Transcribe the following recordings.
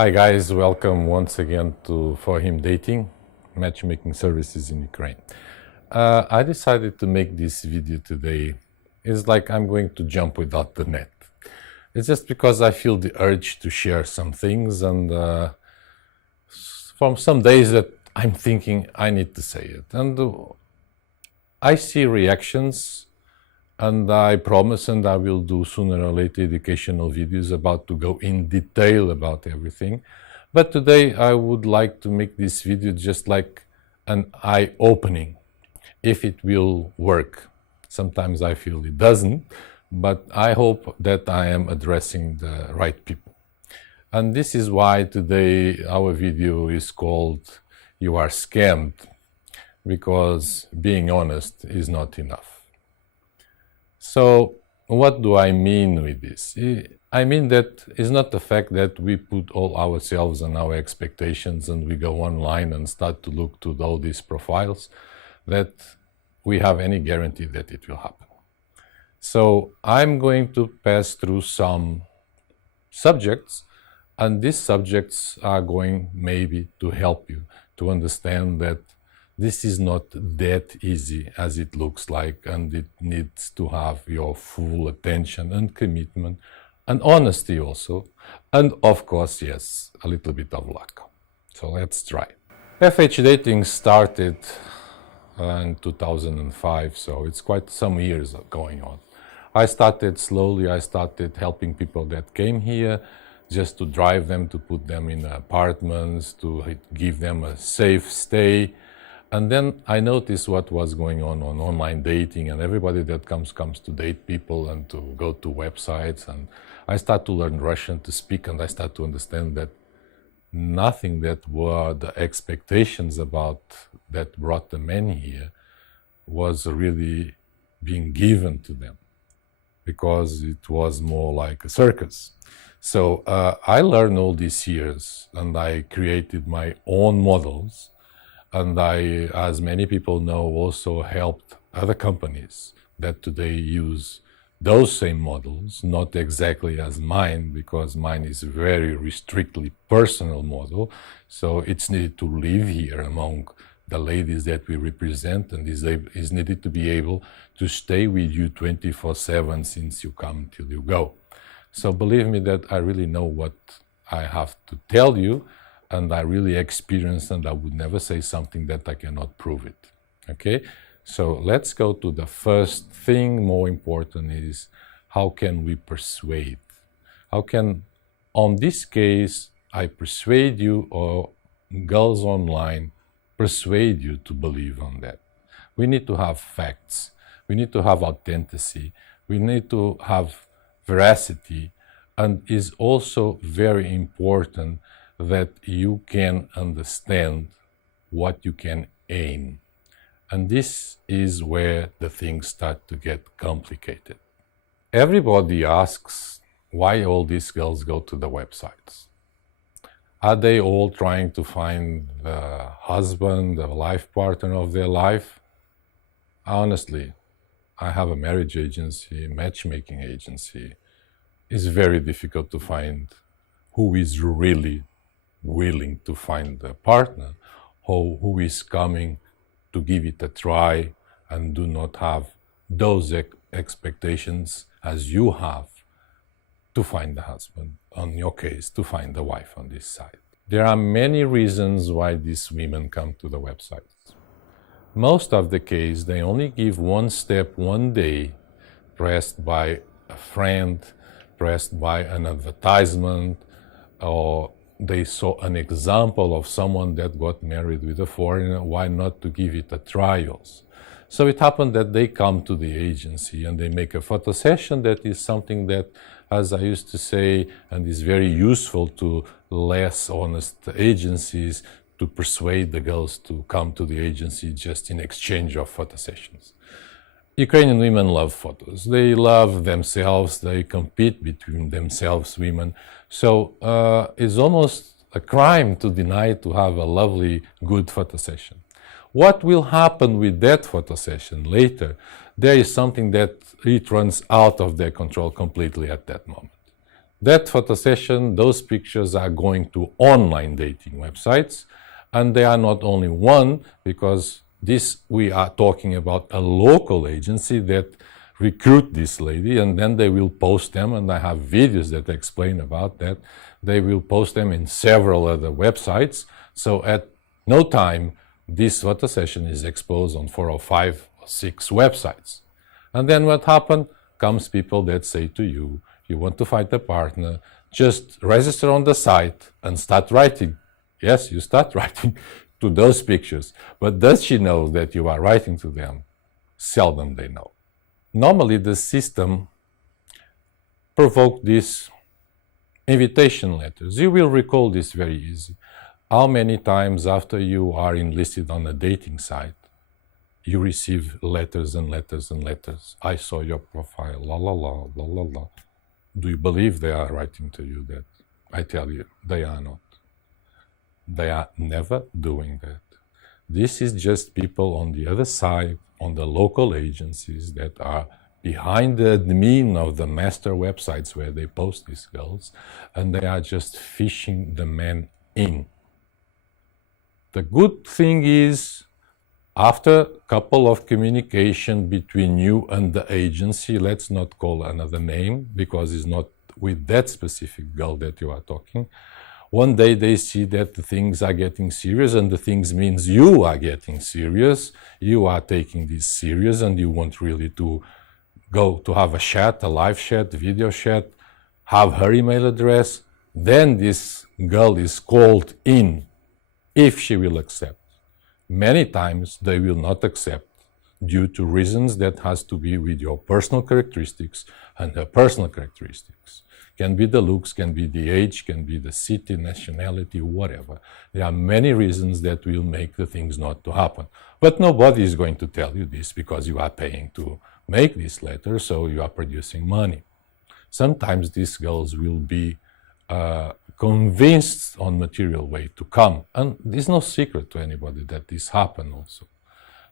Hi guys, welcome once again to For Him Dating, matchmaking services in Ukraine. I decided to make this video today. It's like I'm going to jump without the net. It's just because I feel the urge to share some things, and from some days that I'm thinking I need to say it. And I see reactions, and I promise, and I will do sooner or later educational videos about to go in detail about everything. But today I would like to make this video just like an eye-opening, if it will work. Sometimes I feel it doesn't, but I hope that I am addressing the right people. And this is why today our video is called "You Are Scammed," because being honest is not enough. So what do I mean with this? I mean that it's not the fact that we put all ourselves and our expectations and we go online and start to look to all these profiles that we have any guarantee that it will happen. So I'm going to pass through some subjects, and these subjects are going maybe to help you to understand that this is not that easy as it looks like, and it needs to have your full attention and commitment and honesty also. And of course, yes, a little bit of luck. So let's try. FH dating started in 2005, so it's quite some years going on. I started slowly. I started helping people that came here, just to drive them, to put them in apartments, to give them a safe stay. And then I noticed what was going on online dating, and everybody that comes to date people and to go to websites. And I start to learn Russian to speak, and I start to understand that nothing that were the expectations about that brought the men here was really being given to them, because it was more like a circus. So I learned all these years, and I created my own models. And I, as many people know, also helped other companies that today use those same models, not exactly as mine, because mine is a very strictly personal model. So it's needed to live here among the ladies that we represent, and is needed to be able to stay with you 24/7 since you come till you go. So believe me that I really know what I have to tell you, and I really experienced, and I would never say something that I cannot prove it. Okay, so let's go to the first thing. More important is, how can we persuade? How can, on this case, I persuade you, or girls online persuade you to believe on that? We need to have facts. We need to have authenticity. We need to have veracity, and is also very important that you can understand what you can aim. And this is where the things start to get complicated. Everybody asks why all these girls go to the websites. Are they all trying to find the husband, the life partner of their life? Honestly, I have a marriage agency, matchmaking agency. It's very difficult to find who is really willing to find a partner, who is coming to give it a try and do not have those expectations as you have to find the husband, on your case, to find the wife on this side. There are many reasons why these women come to the websites. Most of the case, they only give one step one day, pressed by a friend, pressed by an advertisement, or they saw an example of someone that got married with a foreigner. Why not to give it a trials? So it happened that they come to the agency and they make a photo session. That is something that, as I used to say, and is very useful to less honest agencies, to persuade the girls to come to the agency just in exchange of photo sessions. Ukrainian women love photos. They love themselves. They compete between themselves, women. So it's almost a crime to deny to have a lovely, good photo session. What will happen with that photo session later? There is something that it runs out of their control completely at that moment. That photo session, those pictures are going to online dating websites, and they are not only one, because this we are talking about a local agency that recruit this lady, and then they will post them, and I have videos that explain about that. They will post them in several other websites, so at no time this photo session is exposed on 4 or 5 or 6 websites. And then what happened? Comes people that say to you, you want to find a partner, just register on the site and start writing. Yes, you start writing to those pictures, but does she know that you are writing to them? Seldom they know. Normally the system provokes these invitation letters. You will recall this very easy. How many times after you are enlisted on a dating site, you receive letters and letters and letters. I saw your profile, la la la, la la la. Do you believe they are writing to you that? I tell you, they are not. They are never doing that. This is just people on the other side, on the local agencies that are behind the admin of the master websites where they post these girls, and they are just fishing the men in. The good thing is, after a couple of communication between you and the agency, let's not call another name because it's not with that specific girl that you are talking. One day they see that the things are getting serious, and the things means you are getting serious, you are taking this serious, and you want really to go to have a chat, a live chat, video chat, have her email address. Then this girl is called in, if she will accept. Many times they will not accept due to reasons that has to be with your personal characteristics and her personal characteristics. Can be the looks, can be the age, can be the city, nationality, whatever. There are many reasons that will make the things not to happen. But nobody is going to tell you this because you are paying to make this letter, so you are producing money. Sometimes these girls will be convinced on material way to come, and there's no secret to anybody that this happens also.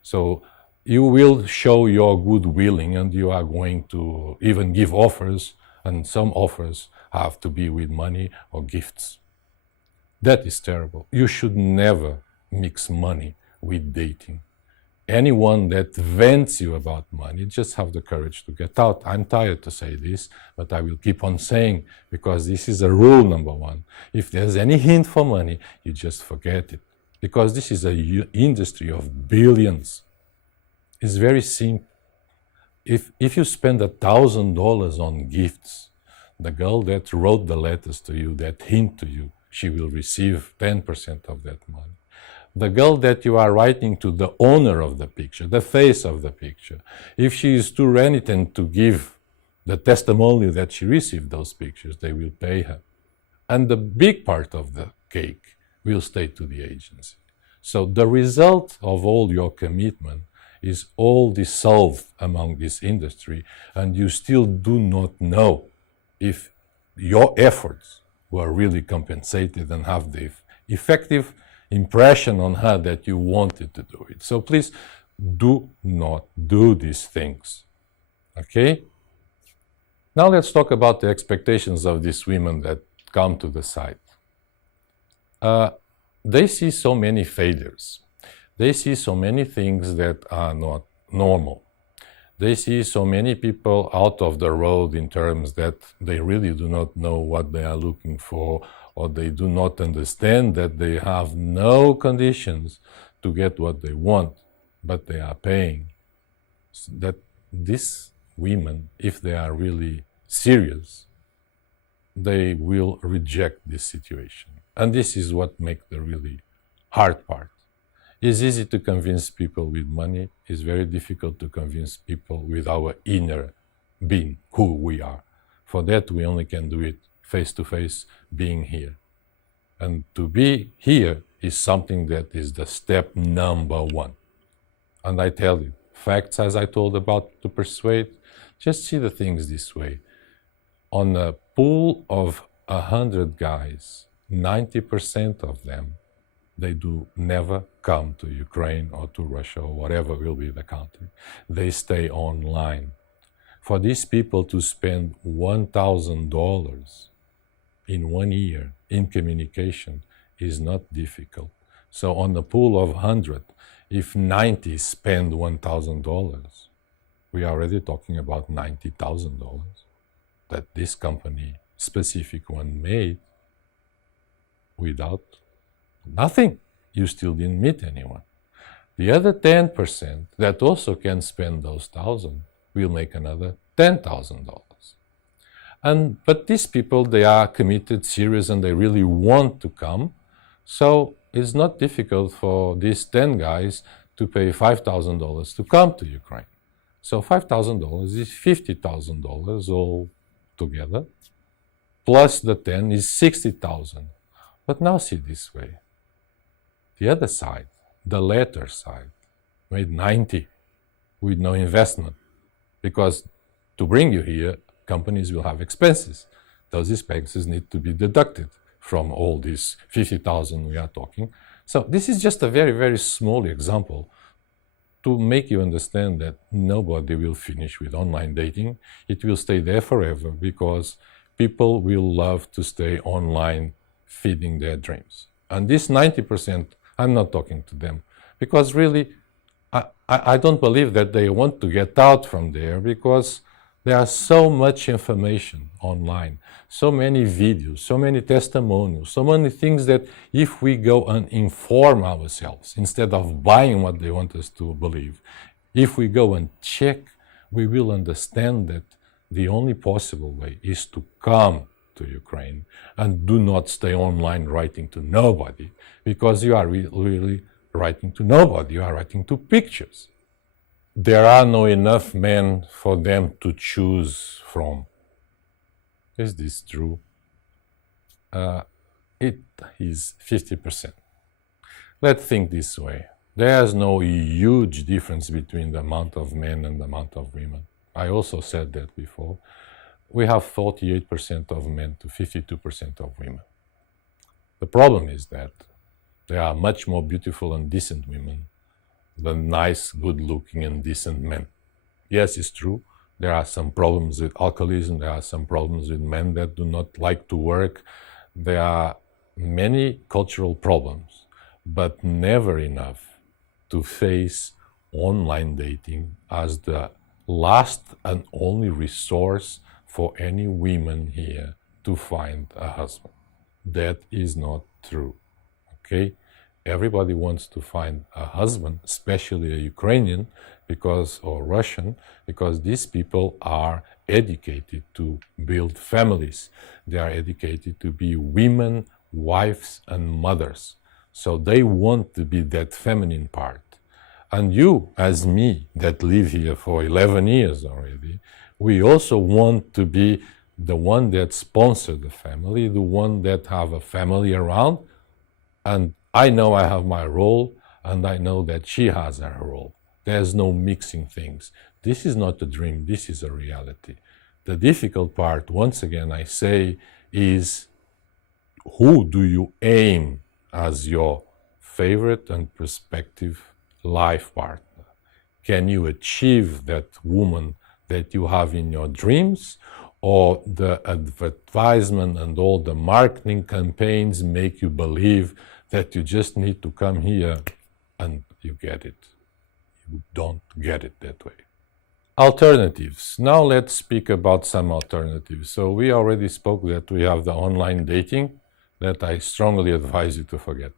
So you will show your good willing, and you are going to even give offers, and some offers have to be with money or gifts. That is terrible. You should never mix money with dating. Anyone that vents you about money, just have the courage to get out. I'm tired to say this, but I will keep on saying, because this is a rule number one. If there's any hint for money, you just forget it. Because this is an industry of billions. It's very simple. If you spend $1,000 on gifts, the girl that wrote the letters to you, that hint to you, she will receive 10% of that money. The girl that you are writing to, the owner of the picture, the face of the picture, if she is too reticent to give the testimony that she received those pictures, they will pay her. And the big part of the cake will stay to the agency. So the result of all your commitment is all dissolved among this industry, and you still do not know if your efforts were really compensated and have the effective impression on her that you wanted to do it. So please do not do these things. Okay? Now let's talk about the expectations of these women that come to the site. They see so many failures. They see so many things that are not normal. They see so many people out of the road in terms that they really do not know what they are looking for, or they do not understand that they have no conditions to get what they want, but they are paying. So that these women, if they are really serious, they will reject this situation. And this is what makes the really hard part. It's easy to convince people with money. It's very difficult to convince people with our inner being, who we are. For that, we only can do it face to face, being here. And to be here is something that is the step number one. And I tell you, facts, as I told about to persuade, just see the things this way. On a pool of 100 guys, 90% of them, they do never come to Ukraine or to Russia or whatever will be the country. They stay online. For these people to spend $1,000 in 1 year in communication is not difficult. So on a pool of 100, if 90 spend $1,000, we are already talking about $90,000 that this company, specific one, made without nothing. You still didn't meet anyone. The other 10% that also can spend those 1,000 will make another $10,000. But these people, they are committed, serious, and they really want to come. So it's not difficult for these 10 guys to pay $5,000 to come to Ukraine. So $5,000 is $50,000 all together, plus the 10 is 60,000. But now see this way. The other side, the latter side, made 90 with no investment, because to bring you here, companies will have expenses. Those expenses need to be deducted from all these 50,000 we are talking. So this is just a very, very small example to make you understand that nobody will finish with online dating. It will stay there forever because people will love to stay online feeding their dreams. And this 90%, I'm not talking to them because really I don't believe that they want to get out from there, because there are so much information online, so many videos, so many testimonials, so many things that if we go and inform ourselves instead of buying what they want us to believe, if we go and check, we will understand that the only possible way is to come to Ukraine and do not stay online writing to nobody, because you are really writing to nobody, you are writing to pictures. There are not enough men for them to choose from. Is this true? It is 50%. Let's think this way. There is no huge difference between the amount of men and the amount of women. I also said that before. We have 48% of men to 52% of women. The problem is that there are much more beautiful and decent women than nice, good-looking and decent men. Yes, it's true. There are some problems with alcoholism. There are some problems with men that do not like to work. There are many cultural problems, but never enough to face online dating as the last and only resource for any women here to find a husband. That is not true, okay? Everybody wants to find a husband, especially a Ukrainian or Russian, because these people are educated to build families. They are educated to be women, wives, and mothers. So they want to be that feminine part. And you, as me, that live here for 11 years already, we also want to be the one that sponsor the family, the one that have a family around. And I know I have my role, and I know that she has her role. There's no mixing things. This is not a dream, this is a reality. The difficult part, once again, I say, is who do you aim as your favorite and prospective life partner? Can you achieve that woman that you have in your dreams, or the advertisement and all the marketing campaigns make you believe that you just need to come here and you get it? You don't get it that way. Alternatives. Now let's speak about some alternatives. So we already spoke that we have the online dating that I strongly advise you to forget.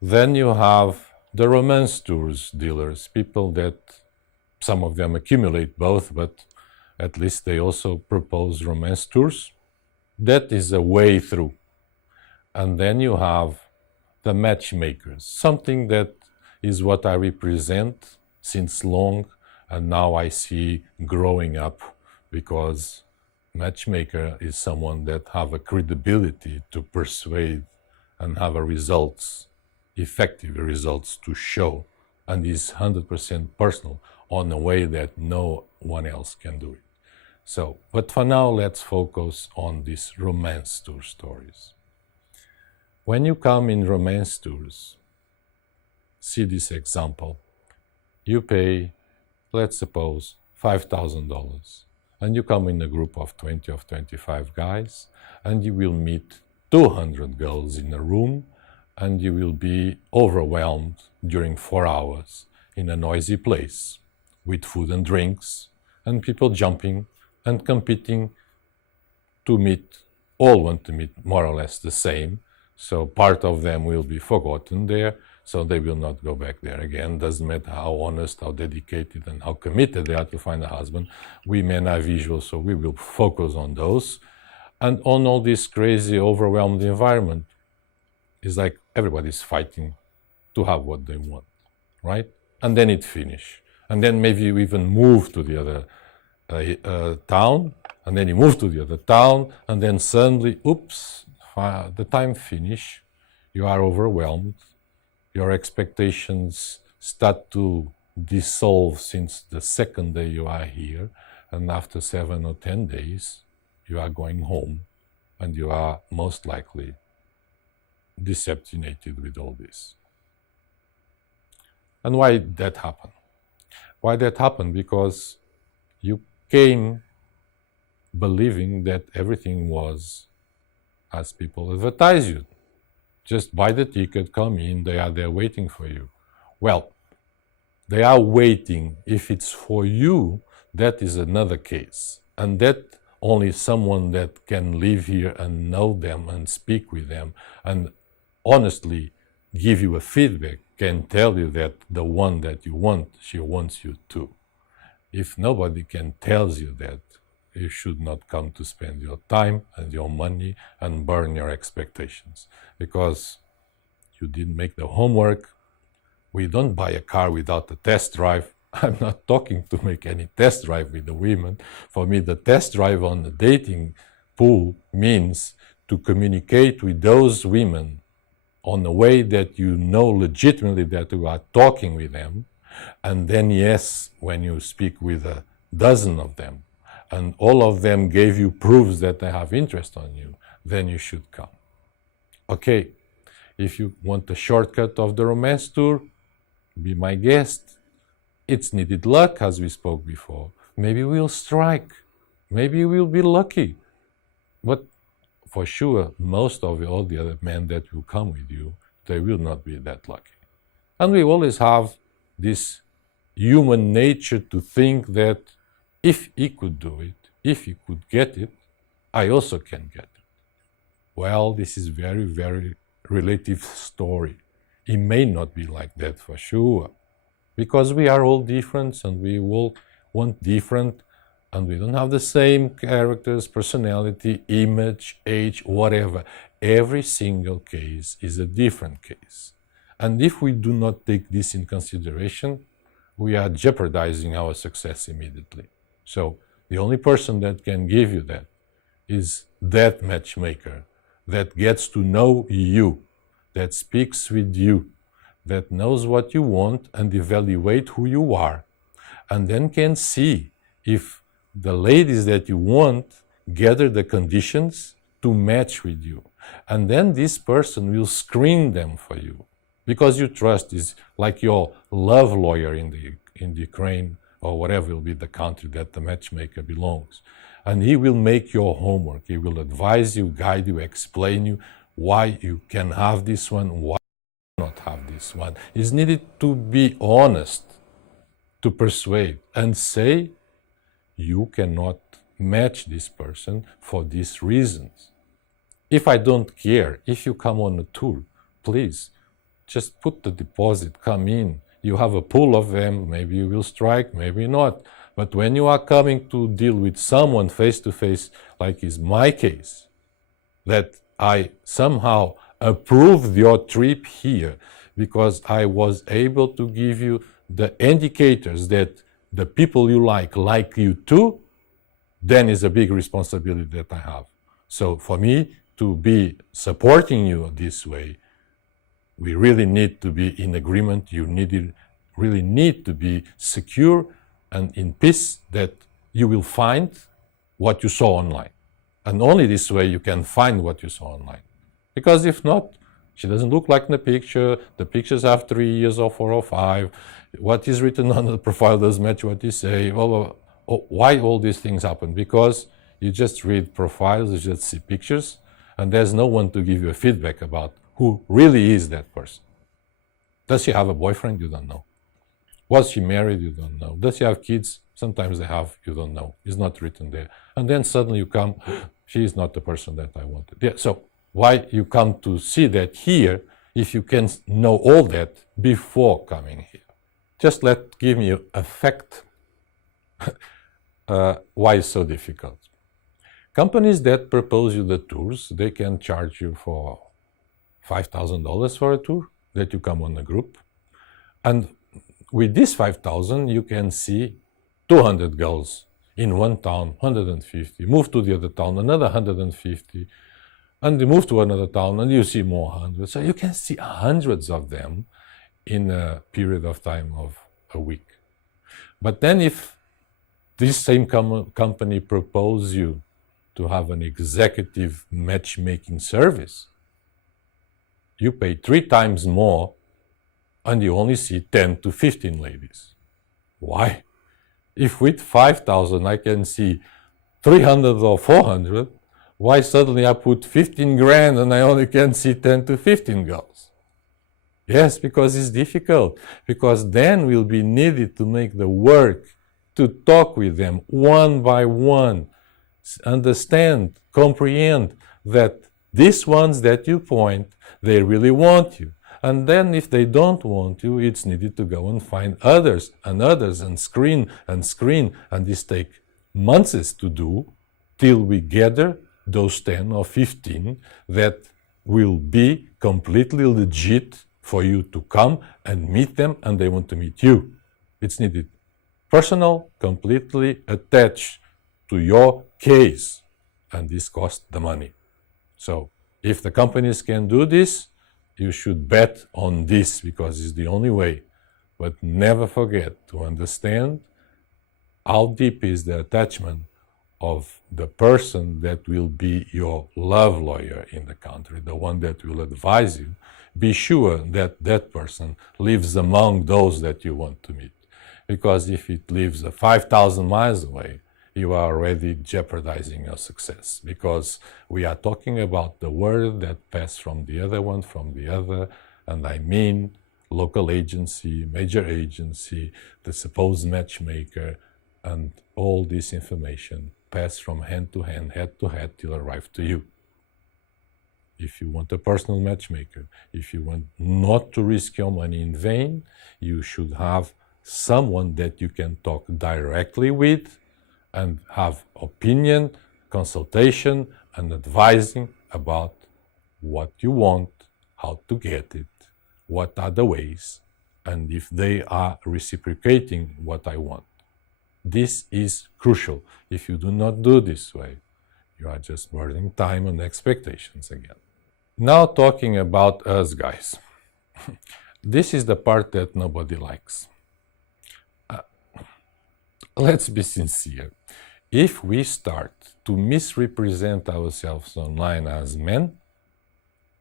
Then you have the romance tours dealers, people that some of them accumulate both, but at least they also propose romance tours. That is a way through. And then you have the matchmakers, something that is what I represent since long, and now I see growing up, because matchmaker is someone that have a credibility to persuade and have a results, effective results to show, and is 100% personal on a way that no one else can do it. So, but for now, let's focus on these romance tour stories. When you come in romance tours, see this example. You pay, let's suppose, $5,000, and you come in a group of 20 or 25 guys, and you will meet 200 girls in a room, and you will be overwhelmed during 4 hours in a noisy place with food and drinks and people jumping and competing to meet, all want to meet more or less the same. So part of them will be forgotten there, so they will not go back there again. Doesn't matter how honest, how dedicated, and how committed they are to find a husband. We men are visual, so we will focus on those. And on all this crazy, overwhelmed environment, it's like everybody's fighting to have what they want, right? And then it finish. And then maybe you even move to the other town, and then you move to the other town, and then suddenly, oops, the time finish, you are overwhelmed, your expectations start to dissolve since the second day you are here, and after 7 or 10 days, you are going home, and you are most likely deceptionated with all this. And why that happened? Why that happened? Because you came believing that everything was as people advertise you. Just buy the ticket, come in, they are there waiting for you. Well, they are waiting. If it's for you, that is another case. And that only someone that can live here and know them and speak with them and honestly give you a feedback can tell you that the one that you want, she wants you too. If nobody can tell you that, you should not come to spend your time and your money and burn your expectations, because you didn't make the homework. We don't buy a car without a test drive. I'm not talking to make any test drive with the women. For me, the test drive on the dating pool means to communicate with those women on a way that you know legitimately that you are talking with them. And then, yes, when you speak with a dozen of them, and all of them gave you proofs that they have interest on you, then you should come. Okay, if you want a shortcut of the romance tour, be my guest. It's needed luck, as we spoke before. Maybe we'll strike. Maybe we'll be lucky. But for sure, most of all the other men that will come with you, they will not be that lucky. And we always have this human nature to think that if he could do it, if he could get it, I also can get it. Well, this is very, very relative story. It may not be like that for sure, because we are all different and we all want different, and we don't have the same characters, personality, image, age, whatever. Every single case is a different case. And if we do not take this in consideration, we are jeopardizing our success immediately. So the only person that can give you that is that matchmaker that gets to know you, that speaks with you, that knows what you want and evaluate who you are, and then can see if the ladies that you want gather the conditions to match with you. And then this person will screen them for you, because you trust is like your love lawyer in the Ukraine or whatever will be the country that the matchmaker belongs. And he will make your homework. He will advise you, guide you, explain you why you can have this one, why you cannot have this one. It's needed to be honest, to persuade and say, you cannot match this person for these reasons. If I don't care, if you come on a tour, please, just put the deposit, come in. You have a pool of them, maybe you will strike, maybe not. But when you are coming to deal with someone face to face, like is my case, that I somehow approved your trip here because I was able to give you the indicators that the people you like you too, then is a big responsibility that I have. So for me to be supporting you this way, we really need to be in agreement. You really need to be secure and in peace that you will find what you saw online. And only this way you can find what you saw online. Because if not, she doesn't look like in the picture, the pictures have 3 years or 4 or 5, what is written on the profile doesn't match what you say, blah, blah, blah. why all these things happen? Because you just read profiles, you just see pictures, and there's no one to give you a feedback about who really is that person. Does she have a boyfriend? You don't know. Was she married? You don't know. Does she have kids? Sometimes they have, you don't know. It's not written there. And then suddenly you come, she is not the person that I wanted. Yeah, so why you come to see that here if you can know all that before coming here? Just give me a fact why it's so difficult. Companies that propose you the tours, they can charge you for $5,000 for a tour that you come on a group. And with this 5,000, you can see 200 girls in one town, 150, move to the other town, another 150, and you move to another town and you see more hundreds. So you can see hundreds of them in a period of time of a week. But then if this same company proposes you to have an executive matchmaking service, you pay 3 times more and you only see 10 to 15 ladies. Why? If with 5,000 I can see 300 or 400, why suddenly I put 15 grand and I only can see 10 to 15 girls? Yes, because it's difficult. Because then we'll be needed to make the work to talk with them one by one, understand, comprehend that these ones that you point, they really want you. And then if they don't want you, it's needed to go and find others and others and screen, and this take months to do till we gather those 10 or 15 that will be completely legit for you to come and meet them and they want to meet you. It's needed personal, completely attached to your case, and this costs the money. So if the companies can do this, you should bet on this because it's the only way. But never forget to understand how deep is the attachment of the person that will be your love lawyer in the country, the one that will advise you. Be sure that that person lives among those that you want to meet. Because if it lives 5,000 miles away, you are already jeopardizing your success, because we are talking about the word that passed from the other one, from the other, and I mean local agency, major agency, the supposed matchmaker, and all this information passed from hand to hand, head to head, till arrive to you. If you want a personal matchmaker, if you want not to risk your money in vain, you should have someone that you can talk directly with and have opinion, consultation, and advising about what you want, how to get it, what are the ways, and if they are reciprocating what I want. This is crucial. If you do not do this way, you are just burning time and expectations again. Now talking about us guys. This is the part that nobody likes. Let's be sincere. If we start to misrepresent ourselves online as men,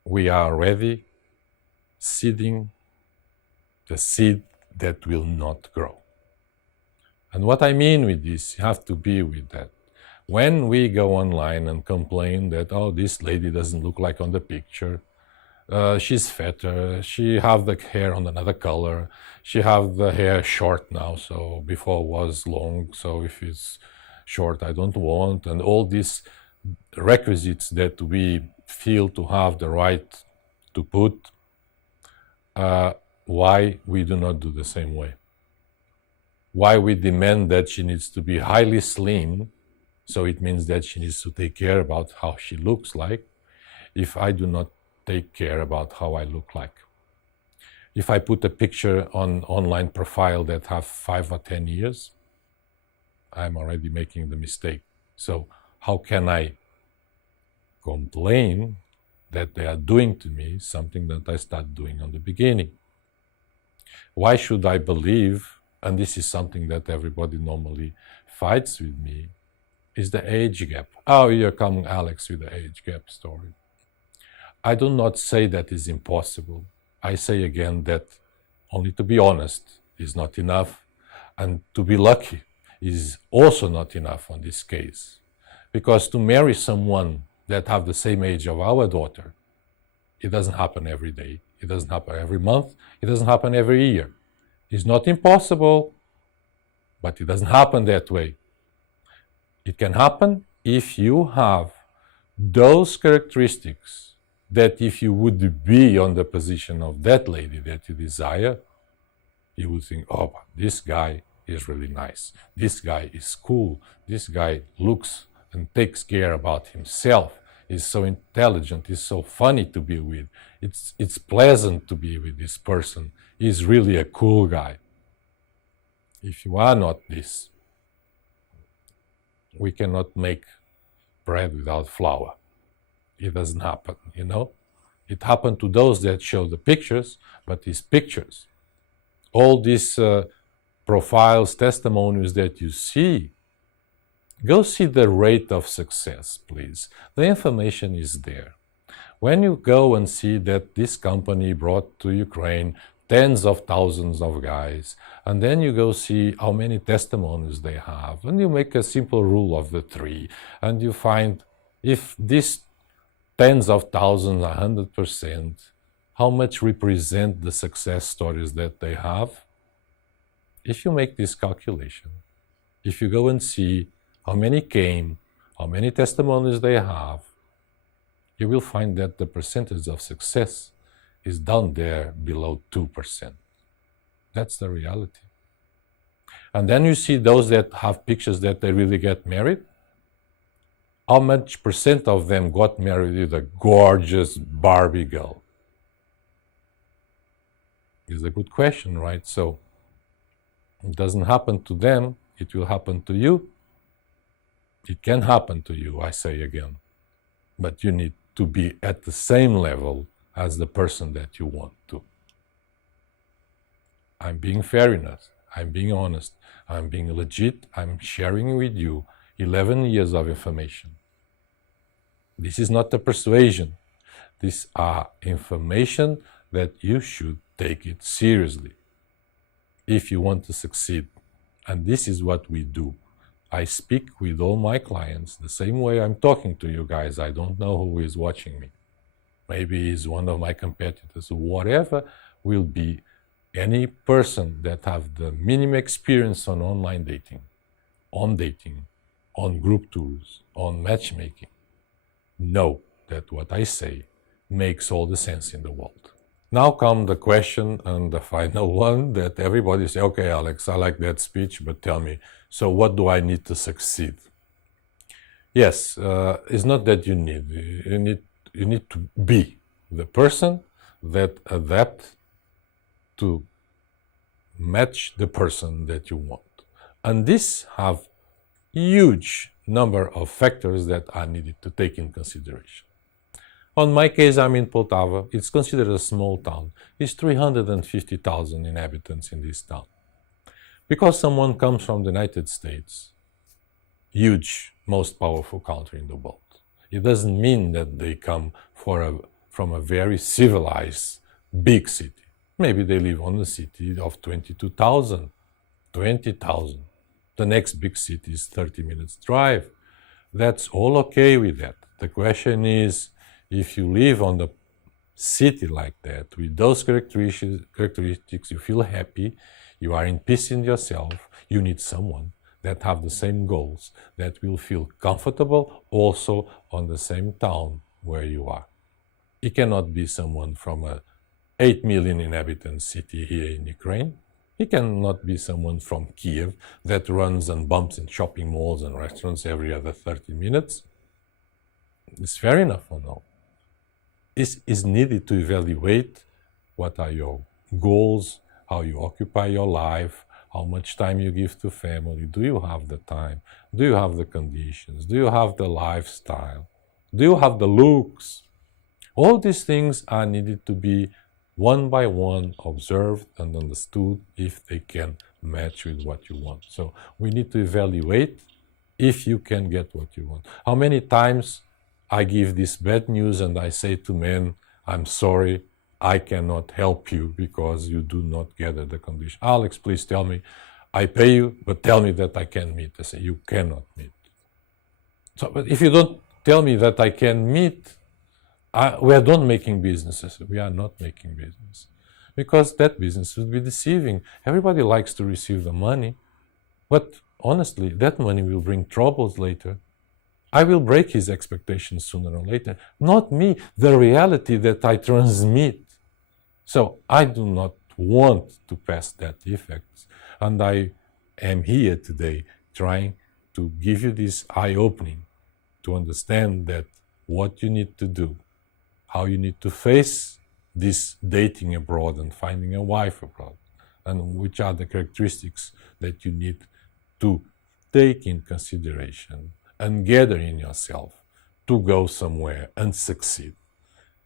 we are already seeding the seed that will not grow. And what I mean with this, you have to be with that. When we go online and complain that, oh, this lady doesn't look like on the picture, she's fatter, she have the hair on another color, she have the hair short now, so before was long, so if it's short I don't want, and all these requisites that we feel to have the right to put, why we do not do the same way? Why we demand that she needs to be highly slim, so it means that she needs to take care about how she looks like, if I do not take care about how I look like? If I put a picture on online profile that have 5 or 10 years, I'm already making the mistake. So how can I complain that they are doing to me something that I started doing on the beginning? Why should I believe, and this is something that everybody normally fights with me, is the age gap. Oh, here comes Alex with the age gap story. I do not say that is impossible. I say again that only to be honest is not enough, and to be lucky is also not enough on this case. Because to marry someone that have the same age of our daughter, it doesn't happen every day. It doesn't happen every month. It doesn't happen every year. It's not impossible, but it doesn't happen that way. It can happen if you have those characteristics that if you would be on the position of that lady that you desire, you would think, oh, this guy is really nice. This guy is cool. This guy looks and takes care about himself. He's so intelligent. He's so funny to be with. It's pleasant to be with this person. He's really a cool guy. If you are not this, we cannot make bread without flour. It doesn't happen, you know? It happened to those that show the pictures, but these pictures, all these profiles, testimonials that you see, go see the rate of success, please. The information is there. When you go and see that this company brought to Ukraine tens of thousands of guys, and then you go see how many testimonies they have, and you make a simple rule of the three, and you find if these tens of thousands, 100%, how much represent the success stories that they have? If you make this calculation, if you go and see how many came, how many testimonies they have, you will find that the percentage of success is down there below 2%. That's the reality. And then you see those that have pictures that they really get married. How much percent of them got married with a gorgeous Barbie girl? It's a good question, right? So it doesn't happen to them, it will happen to you. It can happen to you, I say again, but you need to be at the same level as the person that you want to. I'm being fair enough, I'm being honest, I'm being legit, I'm sharing with you 11 years of information. This is not a persuasion. These are information that you should take it seriously if you want to succeed. And this is what we do. I speak with all my clients the same way I'm talking to you guys. I don't know who is watching me. Maybe he's one of my competitors. Whatever will be any person that have the minimum experience on online dating, on group tours, on matchmaking, know that what I say makes all the sense in the world. Now come the question and the final one that everybody say, okay, Alex, I like that speech, but tell me, so what do I need to succeed? Yes, it's not that you need to be the person that adapt to match the person that you want. And this have huge number of factors that are needed to take in consideration. On my case, I'm in Poltava. It's considered a small town. It's 350,000 inhabitants in this town. Because someone comes from the United States, huge, most powerful country in the world, it doesn't mean that they come from a very civilized, big city. Maybe they live on a city of 22,000, 20,000. The next big city is 30 minutes drive. That's all okay with that. The question is, if you live on the city like that, with those characteristics, you feel happy, you are in peace in yourself, you need someone that have the same goals, that will feel comfortable also on the same town where you are. It cannot be someone from a 8 million inhabitant city here in Ukraine. It cannot be someone from Kiev that runs and bumps in shopping malls and restaurants every other 30 minutes. It's fair enough or no? It's needed to evaluate what are your goals, how you occupy your life, how much time you give to family. Do you have the time? Do you have the conditions? Do you have the lifestyle? Do you have the looks? All these things are needed to be one by one observed and understood if they can match with what you want. So we need to evaluate if you can get what you want. How many times I give this bad news and I say to men, I'm sorry, I cannot help you because you do not gather the condition. Alex, please tell me, I pay you, but tell me that I can meet. I say, you cannot meet. So, but if you don't tell me that I can meet, we are not making businesses. We are not making business. Because that business would be deceiving. Everybody likes to receive the money, but honestly, that money will bring troubles later. I will break his expectations sooner or later. Not me, the reality that I transmit. So I do not want to pass that effect. And I am here today trying to give you this eye-opening to understand that what you need to do, how you need to face this dating abroad and finding a wife abroad, and which are the characteristics that you need to take in consideration and gather in yourself to go somewhere and succeed.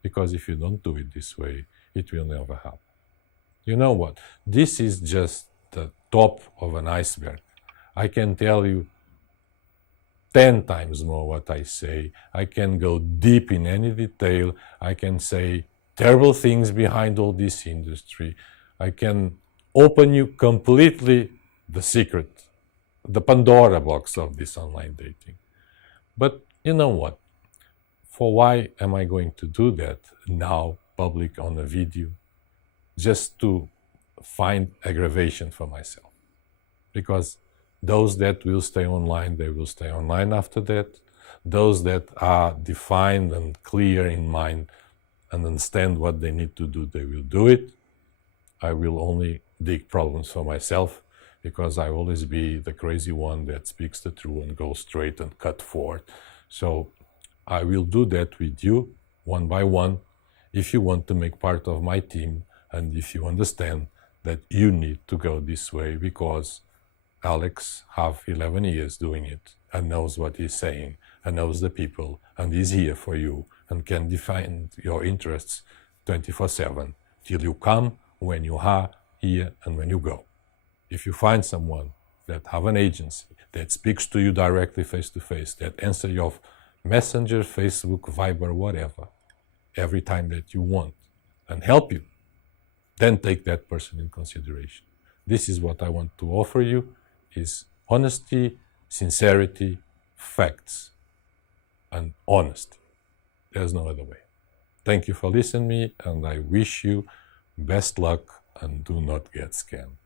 Because if you don't do it this way, it will never happen. You know what? This is just the top of an iceberg. I can tell you 10 times more what I say. I can go deep in any detail. I can say terrible things behind all this industry. I can open you completely the secret, the Pandora box of this online dating. But you know what? For why am I going to do that now, public on a video? Just to find aggravation for myself. Because those that will stay online, they will stay online after that. Those that are defined and clear in mind and understand what they need to do, they will do it. I will only dig problems for myself, because I always be the crazy one that speaks the truth and goes straight and cut forward. So I will do that with you one by one if you want to make part of my team and if you understand that you need to go this way, because Alex have 11 years doing it and knows what he's saying and knows the people and is here for you and can define your interests 24/7 till you come, when you are here and when you go. If you find someone that have an agency that speaks to you directly face to face, that answer your Messenger, Facebook, Viber, whatever, every time that you want and help you, then take that person in consideration. This is what I want to offer you, is honesty, sincerity, facts, and honesty. There's no other way. Thank you for listening to me, and I wish you best luck and do not get scammed.